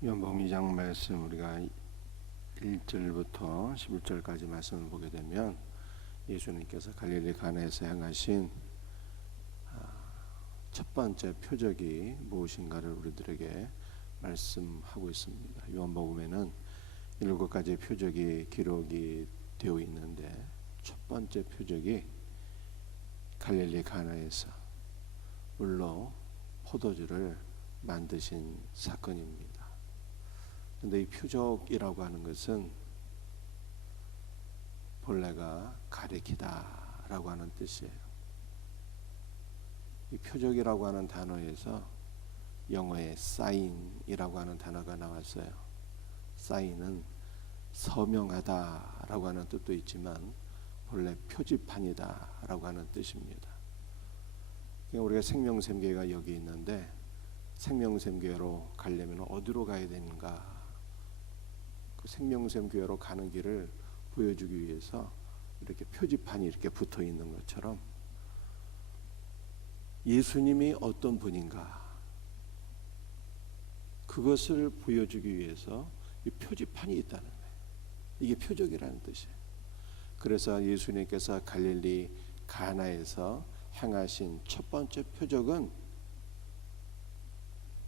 요한복음 2장 말씀 우리가 1절부터 11절까지 말씀을 보게 되면 예수님께서 갈릴리 가나에서 행하신 첫 번째 표적이 무엇인가를 우리들에게 말씀하고 있습니다. 요한복음에는 7가지 표적이 기록이 되어 있는데 첫 번째 표적이 갈릴리 가나에서 물로 포도주를 만드신 사건입니다. 그런데 이 표적이라고 하는 것은 본래가 가리키다라고 하는 뜻이에요. 이 표적이라고 하는 단어에서 영어의 사인이라고 하는 단어가 나왔어요. 사인은 서명하다라고 하는 뜻도 있지만 본래 표지판이다라고 하는 뜻입니다. 우리가 생명샘교회가 여기 있는데 생명샘교회로 가려면 어디로 가야 되는가? 그 생명샘교회로 가는 길을 보여주기 위해서 이렇게 표지판이 이렇게 붙어 있는 것처럼 예수님이 어떤 분인가 그것을 보여주기 위해서 이 표지판이 있다는 거예요. 이게 표적이라는 뜻이에요. 그래서 예수님께서 갈릴리 가나에서 행하신 첫 번째 표적은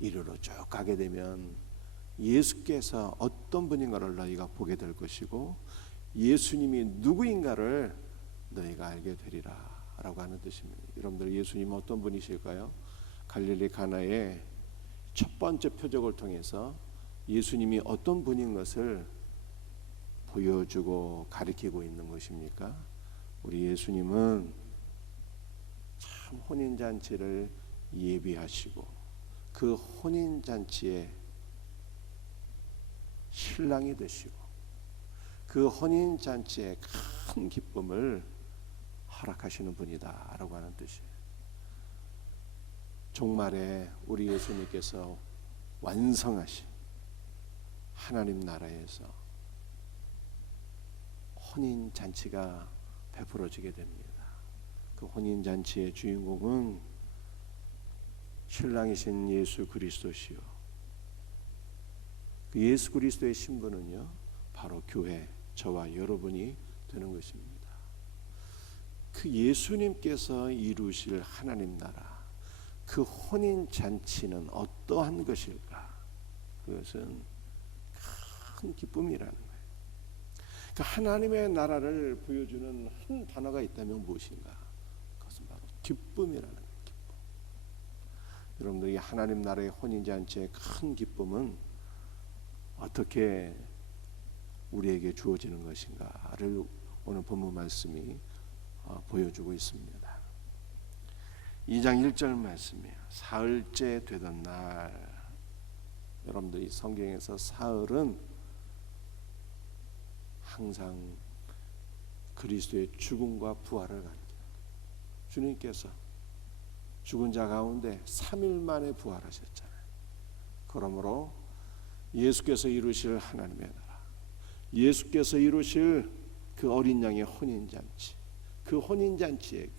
이리로 쭉 가게 되면 예수께서 어떤 분인가를 너희가 보게 될 것이고 예수님이 누구인가를 너희가 알게 되리라 라고 하는 뜻입니다. 여러분들 예수님은 어떤 분이실까요? 갈릴리 가나의 첫 번째 표적을 통해서 예수님이 어떤 분인 것을 보여주고 가리키고 있는 것입니까? 우리 예수님은 참 혼인잔치를 예비하시고 그 혼인잔치에 신랑이 되시고 그 혼인잔치의 큰 기쁨을 허락하시는 분이다 라고 하는 뜻이에요. 종말에 우리 예수님께서 완성하신 하나님 나라에서 혼인잔치가 베풀어지게 됩니다. 그 혼인잔치의 주인공은 신랑이신 예수 그리스도시요. 그 예수 그리스도의 신분은요 바로 교회, 저와 여러분이 되는 것입니다. 그 예수님께서 이루실 하나님 나라, 그 혼인잔치는 어떠한 것일까? 그것은 큰 기쁨이라는 거예요. 그 하나님의 나라를 보여주는 한 단어가 있다면 무엇인가? 그것은 바로 기쁨이라는 거예요. 기쁨. 여러분들이 하나님 나라의 혼인잔치의 큰 기쁨은 어떻게 우리에게 주어지는 것인가를 오늘 본문 말씀이 보여주고 있습니다. 2장 1절 말씀이에요. 사흘째 되던 날. 여러분들이 성경에서 사흘은 항상 그리스도의 죽음과 부활을 가리켜요. 주님께서 죽은 자 가운데 3일 만에 부활하셨잖아요. 그러므로 예수께서 이루실 하나님의 나라, 예수께서 이루실 그 어린 양의 혼인잔치, 그 혼인잔치의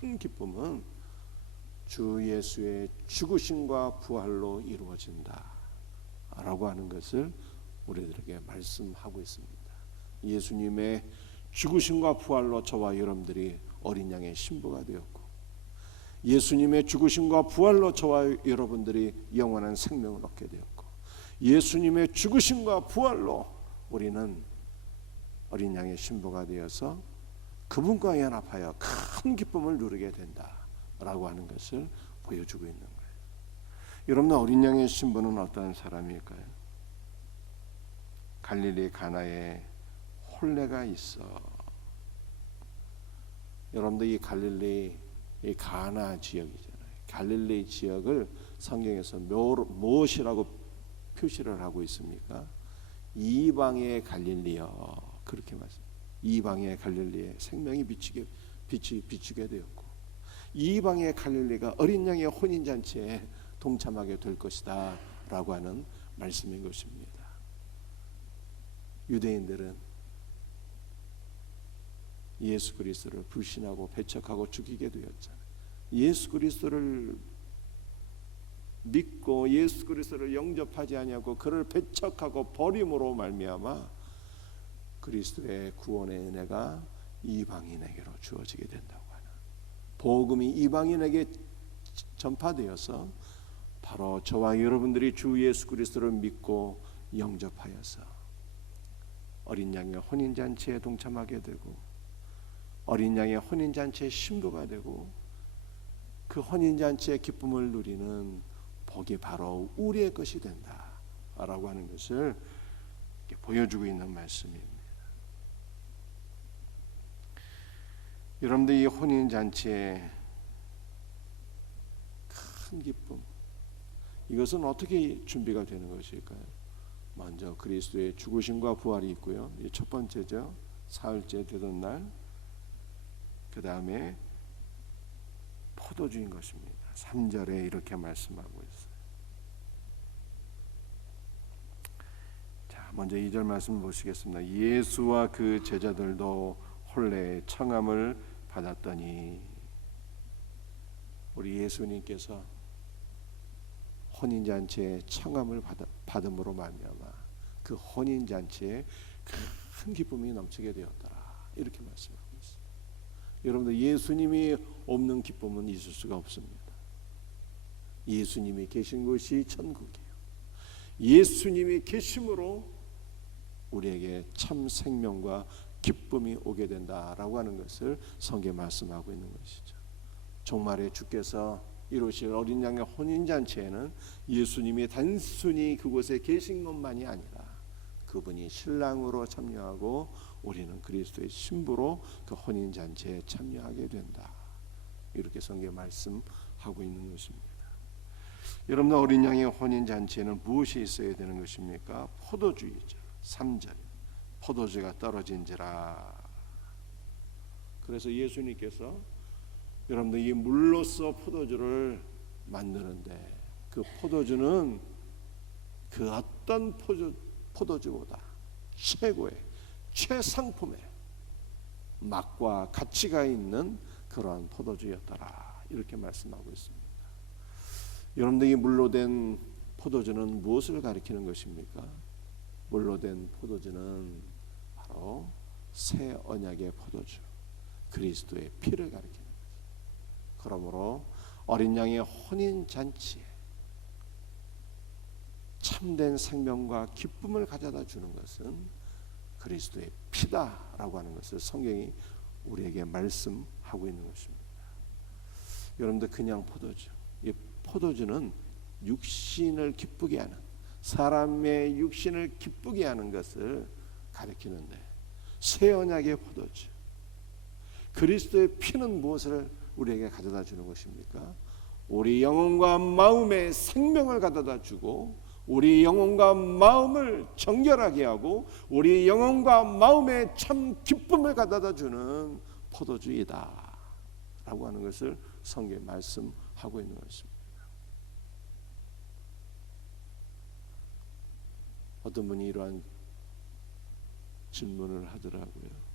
큰 기쁨은 주 예수의 죽으심과 부활로 이루어진다 라고 하는 것을 우리들에게 말씀하고 있습니다. 예수님의 죽으심과 부활로 저와 여러분들이 어린 양의 신부가 되었고, 예수님의 죽으심과 부활로 저와 여러분들이 영원한 생명을 얻게 되었고, 예수님의 죽으심과 부활로 우리는 어린 양의 신부가 되어서 그분과 연합하여 큰 기쁨을 누리게 된다라고 하는 것을 보여주고 있는 거예요. 여러분, 어린 양의 신부는 어떤 사람일까요? 갈릴리 가나에 혼례가 있어. 여러분들 이 갈릴리 이 가나 지역이잖아요. 갈릴리 지역을 성경에서 무엇이라고 표시를 하고 있습니까? 이방의 갈릴리여, 그렇게 말씀. 이방의 갈릴리에 생명이 비추게 되었고, 이방의 갈릴리가 어린 양의 혼인잔치에 동참하게 될 것이다 라고 하는 말씀인 것입니다. 유대인들은 예수 그리스도를 불신하고 배척하고 죽이게 되었잖아요. 예수 그리스도를 믿고 예수 그리스도를 영접하지 아니하고 그를 배척하고 버림으로 말미암아 그리스도의 구원의 은혜가 이방인에게로 주어지게 된다고 하는, 복음이 이방인에게 전파되어서 바로 저와 여러분들이 주 예수 그리스도를 믿고 영접하여서 어린 양의 혼인잔치에 동참하게 되고 어린 양의 혼인잔치의 신부가 되고 그 혼인잔치의 기쁨을 누리는 복이 바로 우리의 것이 된다라고 하는 것을 보여주고 있는 말씀입니다. 여러분들, 이 혼인잔치의 큰 기쁨, 이것은 어떻게 준비가 되는 것일까요? 먼저 그리스도의 죽으심과 부활이 있고요. 이 첫 번째죠. 사흘째 되던 날. 그 다음에 포도주인 것입니다. 3절에 이렇게 말씀하고 있어요. 자, 먼저 2절 말씀 보시겠습니다. 예수와 그 제자들도 혼례의 청함을 받았더니, 우리 예수님께서 혼인잔치에 청함을 받음으로 말미암아 그 혼인잔치에 큰 기쁨이 넘치게 되었더라, 이렇게 말씀하고 있어요. 여러분들, 예수님이 없는 기쁨은 있을 수가 없습니다. 예수님이 계신 곳이 천국이에요. 예수님이 계심으로 우리에게 참 생명과 기쁨이 오게 된다라고 하는 것을 성경에 말씀하고 있는 것이죠. 종말에 주께서 이루실 어린 양의 혼인잔치에는 예수님이 단순히 그곳에 계신 것만이 아니라 그분이 신랑으로 참여하고 우리는 그리스도의 신부로 그 혼인잔치에 참여하게 된다, 이렇게 성경에 말씀하고 있는 것입니다. 여러분들, 어린 양의 혼인잔치에는 무엇이 있어야 되는 것입니까? 포도주이죠. 3절, 포도주가 떨어진지라. 그래서 예수님께서 여러분들, 이 물로써 포도주를 만드는데 그 포도주는 그 어떤 포도주보다 최고의 최상품의 맛과 가치가 있는 그러한 포도주였더라, 이렇게 말씀하고 있습니다. 여러분들, 이 물로 된 포도주는 무엇을 가리키는 것입니까? 물로 된 포도주는 바로 새 언약의 포도주, 그리스도의 피를 가리키는 것입니다. 그러므로 어린 양의 혼인잔치에 참된 생명과 기쁨을 가져다 주는 것은 그리스도의 피다라고 하는 것을 성경이 우리에게 말씀하고 있는 것입니다. 여러분들, 그냥 포도주, 이 포도주는 육신을 기쁘게 하는, 사람의 육신을 기쁘게 하는 것을 가리키는데, 새 언약의 포도주, 그리스도의 피는 무엇을 우리에게 가져다 주는 것입니까? 우리 영혼과 마음의 생명을 가져다 주고 우리 영혼과 마음을 정결하게 하고 우리 영혼과 마음의 참 기쁨을 가져다 주는 포도주이다 라고 하는 것을 성경에 말씀하고 있는 것입니다. 어떤 분이 이러한 질문을 하더라고요.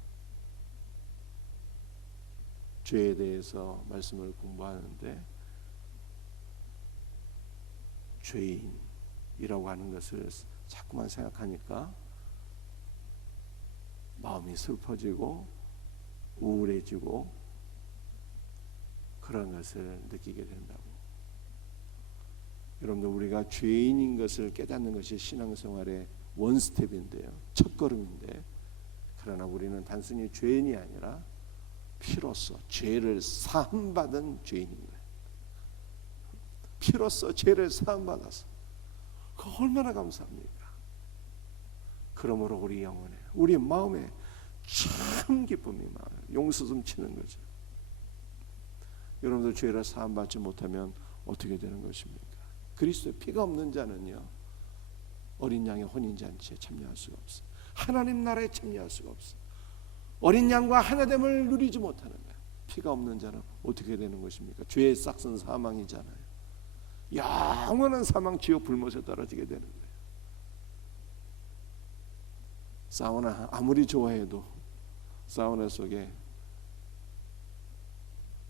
죄에 대해서 말씀을 공부하는데 죄인이라고 하는 것을 자꾸만 생각하니까 마음이 슬퍼지고 우울해지고 그런 것을 느끼게 된다고. 여러분들, 우리가 죄인인 것을 깨닫는 것이 신앙생활의 원스텝인데요, 첫걸음인데, 그러나 우리는 단순히 죄인이 아니라 피로써 죄를 사함받은 죄인인 거예요. 피로써 죄를 사함받아서, 그거 얼마나 감사합니까? 그러므로 우리 영혼에, 우리 마음에 참 기쁨이 많아요. 용수좀 치는 거죠. 여러분들, 죄를 사함받지 못하면 어떻게 되는 것입니까? 그리스도의 피가 없는 자는요, 어린 양의 혼인잔치에 참여할 수가 없어요. 하나님 나라에 참여할 수가 없어요. 어린 양과 하나됨을 누리지 못하는 거예요. 피가 없는 자는 어떻게 되는 것입니까? 죄의 싹은 사망이잖아요. 영원한 사망, 지옥 불못에 떨어지게 되는 거예요. 사우나 아무리 좋아해도 사우나 속에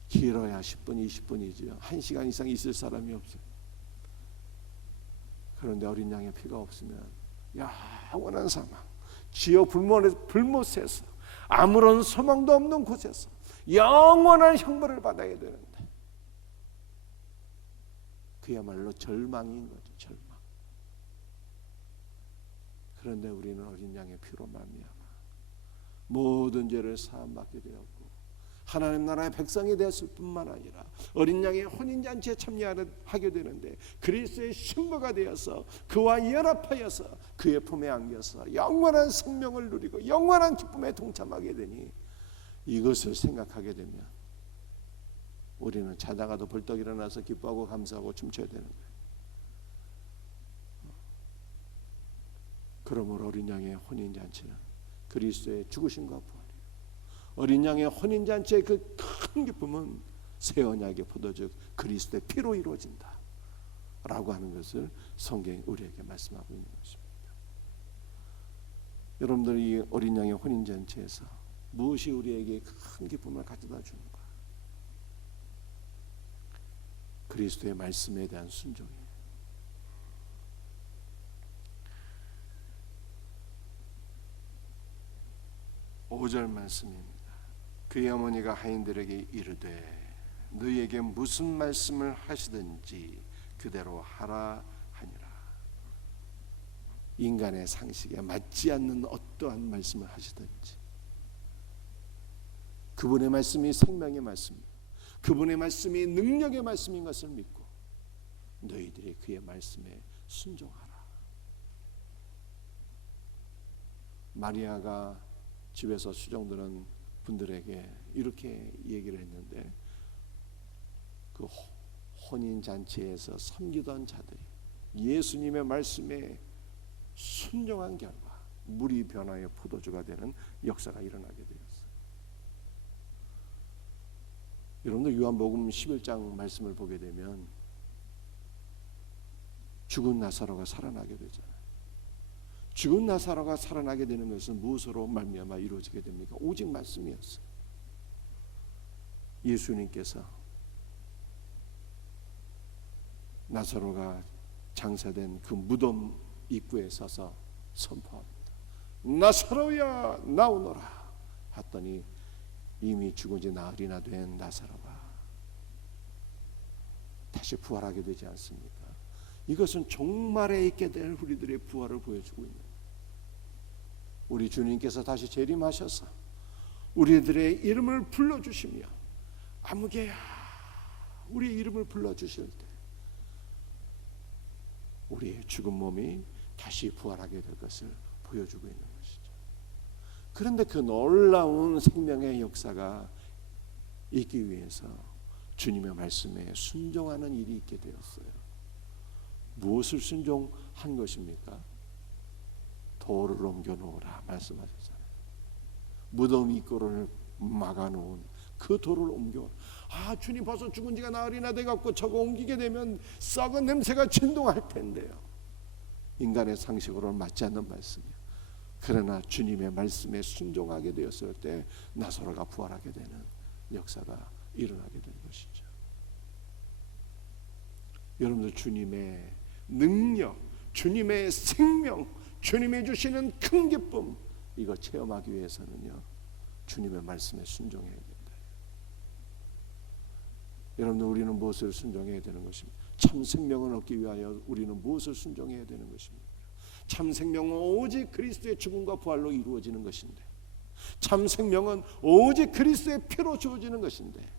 길어야 10분, 20분이지요. 1시간 이상 있을 사람이 없어요. 그런데 어린 양의 피가 없으면 영원한 사망, 지옥 불못에서 아무런 소망도 없는 곳에서 영원한 형벌을 받아야 되는데, 그야말로 절망인 거죠. 절망. 그런데 우리는 어린 양의 피로 말미암아 모든 죄를 사함받게 되었고 하나님 나라의 백성이 되었을 뿐만 아니라 어린 양의 혼인잔치에 참여하게 되는데 그리스도의 신부가 되어서 그와 연합하여서 그의 품에 안겨서 영원한 생명을 누리고 영원한 기쁨에 동참하게 되니, 이것을 생각하게 되면 우리는 자다가도 벌떡 일어나서 기뻐하고 감사하고 춤춰야 되는 거예요. 그러므로 어린 양의 혼인잔치는 그리스도의 죽으심과 부활이에요. 어린 양의 혼인잔치의 그 큰 기쁨은 새 언약의 포도주 그리스도의 피로 이루어진다 라고 하는 것을 성경이 우리에게 말씀하고 있는 것입니다. 여러분들이 이 어린 양의 혼인잔치에서 무엇이 우리에게 큰 기쁨을 가져다 주는가? 그리스도의 말씀에 대한 순종이에요. 5절 말씀입니다. 그의 어머니가 하인들에게 이르되 너희에게 무슨 말씀을 하시든지 그대로 하라 하니라. 인간의 상식에 맞지 않는 어떠한 말씀을 하시든지, 그분의 말씀이 생명의 말씀이고 그분의 말씀이 능력의 말씀인 것을 믿고 너희들이 그의 말씀에 순종하라. 마리아가 집에서 수종드는 분들에게 이렇게 얘기를 했는데, 그 혼인잔치에서 섬기던 자들이 예수님의 말씀에 순종한 결과 물이 변화의 포도주가 되는 역사가 일어나게 되었어요. 여러분들 요한복음 11장 말씀을 보게 되면 죽은 나사로가 살아나게 되잖아요. 죽은 나사로가 살아나게 되는 것은 무엇으로 말미암아 이루어지게 됩니까? 오직 말씀이었어요. 예수님께서 나사로가 장사된 그 무덤 입구에 서서 선포합니다. 나사로야 나오너라 하더니 이미 죽은 지 나흘이나 된 나사로가 다시 부활하게 되지 않습니까? 이것은 종말에 있게 될 우리들의 부활을 보여주고 있는, 우리 주님께서 다시 재림하셔서 우리들의 이름을 불러주시며 아무개야 우리의 이름을 불러주실 때 우리의 죽은 몸이 다시 부활하게 될 것을 보여주고 있는 것이죠. 그런데 그 놀라운 생명의 역사가 있기 위해서 주님의 말씀에 순종하는 일이 있게 되었어요. 무엇을 순종한 것입니까? 돌을 옮겨 놓으라 말씀하셨잖아요. 무덤 입구를 막아놓은 그 돌을 옮겨, 주님 벌써 죽은 지가 나흘이나 돼갖고 저거 옮기게 되면 썩은 냄새가 진동할 텐데요. 인간의 상식으로는 맞지 않는 말씀이에요. 그러나 주님의 말씀에 순종하게 되었을 때 나사로가 부활하게 되는 역사가 일어나게 된 것이죠. 여러분들 주님의 능력, 주님의 생명, 주님이 주시는 큰 기쁨, 이거 체험하기 위해서는요 주님의 말씀에 순종해야 된다. 여러분들 우리는 무엇을 순종해야 되는 것입니까? 참 생명을 얻기 위하여 우리는 무엇을 순종해야 되는 것입니까? 참 생명은 오직 그리스도의 죽음과 부활로 이루어지는 것인데, 참 생명은 오직 그리스도의 피로 주어지는 것인데,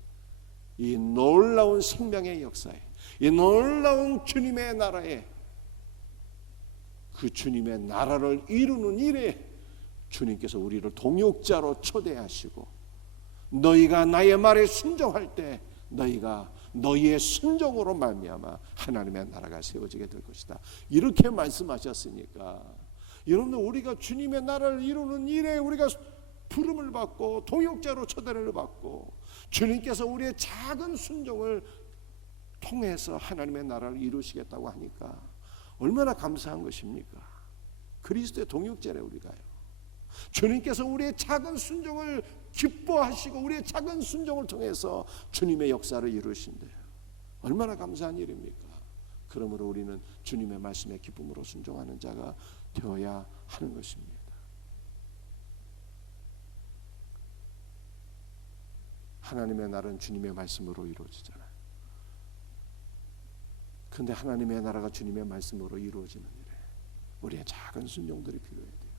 이 놀라운 생명의 역사에, 이 놀라운 주님의 나라에, 그 주님의 나라를 이루는 일에 주님께서 우리를 동역자로 초대하시고, 너희가 나의 말에 순종할 때 너희가 너희의 순종으로 말미암아 하나님의 나라가 세워지게 될 것이다, 이렇게 말씀하셨으니까 여러분들 우리가 주님의 나라를 이루는 일에 우리가 부름을 받고 동역자로 초대를 받고 주님께서 우리의 작은 순종을 통해서 하나님의 나라를 이루시겠다고 하니까 얼마나 감사한 것입니까? 그리스도의 동역자래 우리가요. 주님께서 우리의 작은 순종을 기뻐하시고 우리의 작은 순종을 통해서 주님의 역사를 이루신대요. 얼마나 감사한 일입니까? 그러므로 우리는 주님의 말씀에 기쁨으로 순종하는 자가 되어야 하는 것입니다. 하나님의 나라는 주님의 말씀으로 이루어지잖아요. 그런데 하나님의 나라가 주님의 말씀으로 이루어지는 일에 우리의 작은 순종들이 필요해야 돼요.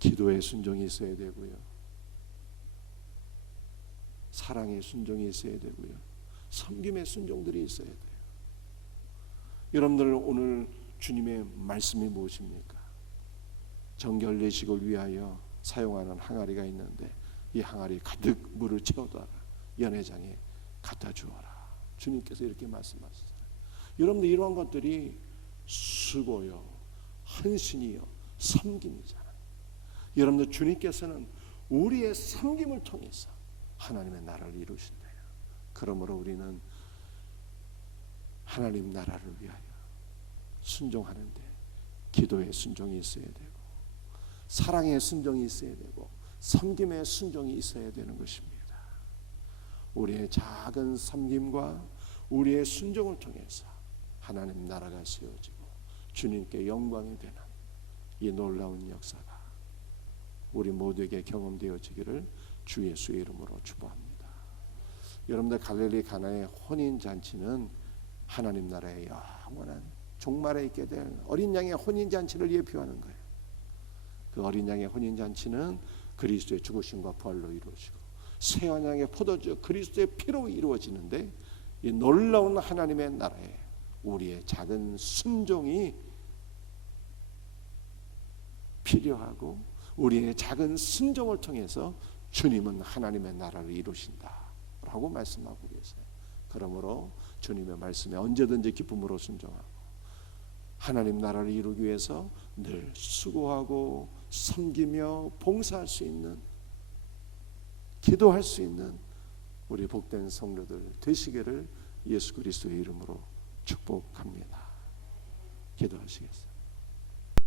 기도의 순종이 있어야 되고요, 사랑의 순종이 있어야 되고요, 섬김의 순종들이 있어야 돼요. 여러분들 오늘 주님의 말씀이 무엇입니까? 정결 예식을 위하여 사용하는 항아리가 있는데 이 항아리 가득 물을 채워둬라, 연회장에 갖다 주어라. 주님께서 이렇게 말씀하셨어요. 여러분들 이러한 것들이 수고요, 헌신이요, 섬김이잖아요. 여러분들 주님께서는 우리의 섬김을 통해서 하나님의 나라를 이루신대요. 그러므로 우리는 하나님 나라를 위하여 순종하는데 기도의 순종이 있어야 되고, 사랑의 순종이 있어야 되고, 섬김의 순종이 있어야 되는 것입니다. 우리의 작은 섬김과 우리의 순종을 통해서 하나님 나라가 세워지고 주님께 영광이 되는 이 놀라운 역사가 우리 모두에게 경험되어지기를 주 예수의 이름으로 축복합니다. 여러분들 갈릴리 가나의 혼인잔치는 하나님 나라의 영원한 종말에 있게 될 어린 양의 혼인잔치를 예표하는 거예요. 그 어린 양의 혼인잔치는 그리스도의 죽으심과 부활로 이루어지고 새 양의 포도주 그리스도의 피로 이루어지는데, 이 놀라운 하나님의 나라에 우리의 작은 순종이 필요하고 우리의 작은 순종을 통해서 주님은 하나님의 나라를 이루신다라고 말씀하고 계세요. 그러므로 주님의 말씀에 언제든지 기쁨으로 순종하고 하나님 나라를 이루기 위해서 늘 수고하고 섬기며 봉사할 수 있는, 기도할 수 있는 우리 복된 성도들 되시기를 예수 그리스도의 이름으로 축복합니다. 기도하시겠습니다.